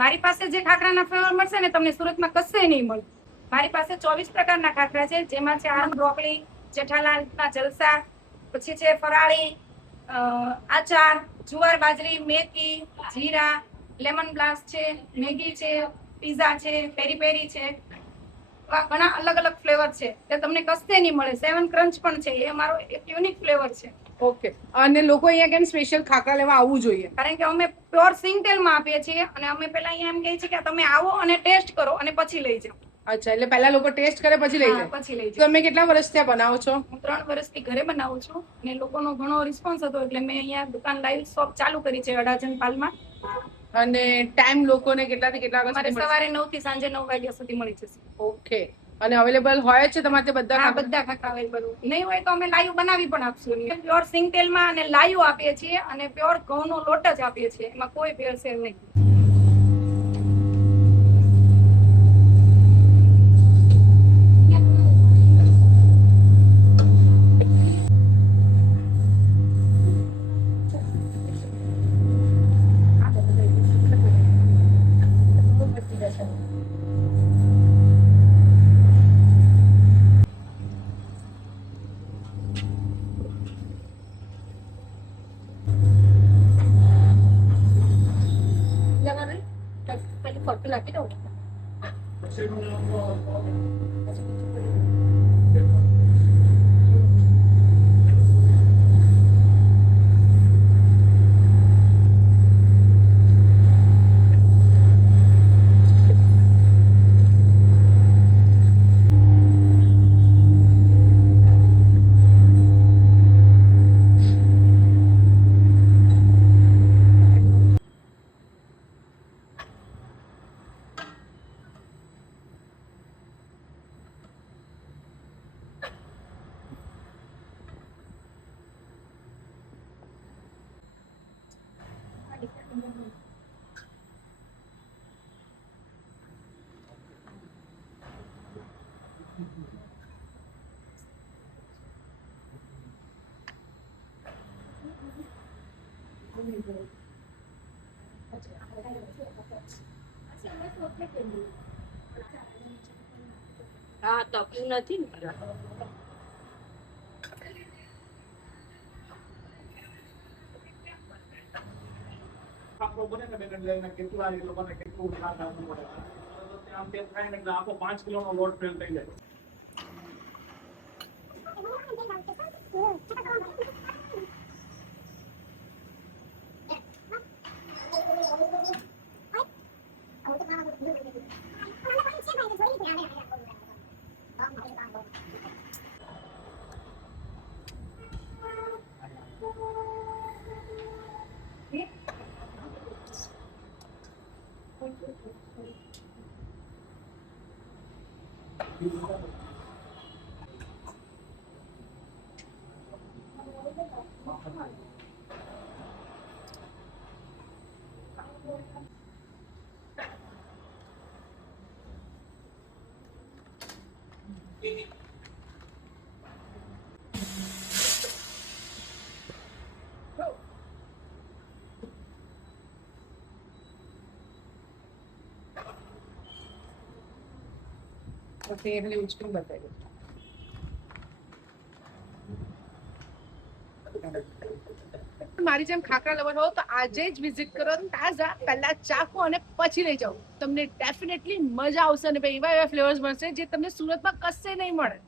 મારી પાસે જે ખાખરાના ફ્લેવર મળશે ને તમને સુરતમાં કશે નહીં મળે. મારી પાસે 24 પ્રકારના ખાખરા છે, જેમાં છે આલુ બ્રોકલી, જેઠાલાલના જલસા, પછી છે ફરાળી, આચાર, જુવાર બાજરી, મેથી, જીરા, લેમન બ્લાસ્ટ છે, મેગી છે, પીઝા છે, પેરી પેરી છે. ઘણા અલગ અલગ ફ્લેવર છે તે તમને કશે નહીં મળે. 7 ક્રંચ પણ છે, એ અમારો એક યુનિક ફ્લેવર છે. ઓકે, અને લોકો અહીંયા કેમ સ્પેશિયલ ખાખરા લેવા આવવું જોઈએ? કારણ કે અમે પ્યોર સિંગ તેલમાં આપીએ છીએ અને અમે પહેલા અહીંયા એમ કહીએ છીએ કે તમે આવો અને ટેસ્ટ કરો અને પછી લઈ જાઓ. અચ્છા, એટલે પહેલા લોકો ટેસ્ટ કરે પછી લઈ જાય? પછી લઈ જાઓ. તમે કેટલા વર્ષથી આ બનાવો છો? હું 3 વર્ષથી ઘરે બનાવું છું અને લોકોનો ઘણો રિસ્પોન્સ હતો એટલે મેં અહીંયા દુકાન લાઈવ શોપ ચાલુ કરી છે અડાજણ પાલમાં. અને ટાઈમ લોકોને કેટલાથી કેટલા વાગ્યા સુધી? સવારે 9 થી સાંજે 9 વાગ્યા સુધી મળી જશે. ઓકે, અને અવેલેબલ હોય છે તમારે બધા? બધા ખાખરા અવેલેબલ. નહીં હોય તો અમે લાઈવ બનાવી પણ આપશું. પ્યોર સિંગ તેલમાં અને લાઈવ આપીએ છીએ અને પ્યોર ઘઉંનો લોટ જ આપીએ છીએ, એમાં કોઈ ભેળસેળ નહીં. ફોટો નાખી દઉં. હા, તપ્યું નથી ને. બને ને બેન કેટલા એ લોકોને કેટલું ખાસ આપવું પડે. આમ તેમ થાય ને એટલે આખો 5 કિલોનો લોટ ફેલ થઈ જાય. એટલે ઉચકું બતાવ્યું. મારી જેમ ખાખરા લવર હો તો આજે જ વિઝિટ કરો તાજા, પહેલા ચાખો અને પછી લઈ જાઓ. તમને ડેફિનેટલી મજા આવશે અને એવા એવા ફ્લેવર્સ મળશે જે તમને સુરતમાં કશે નહીં મળે.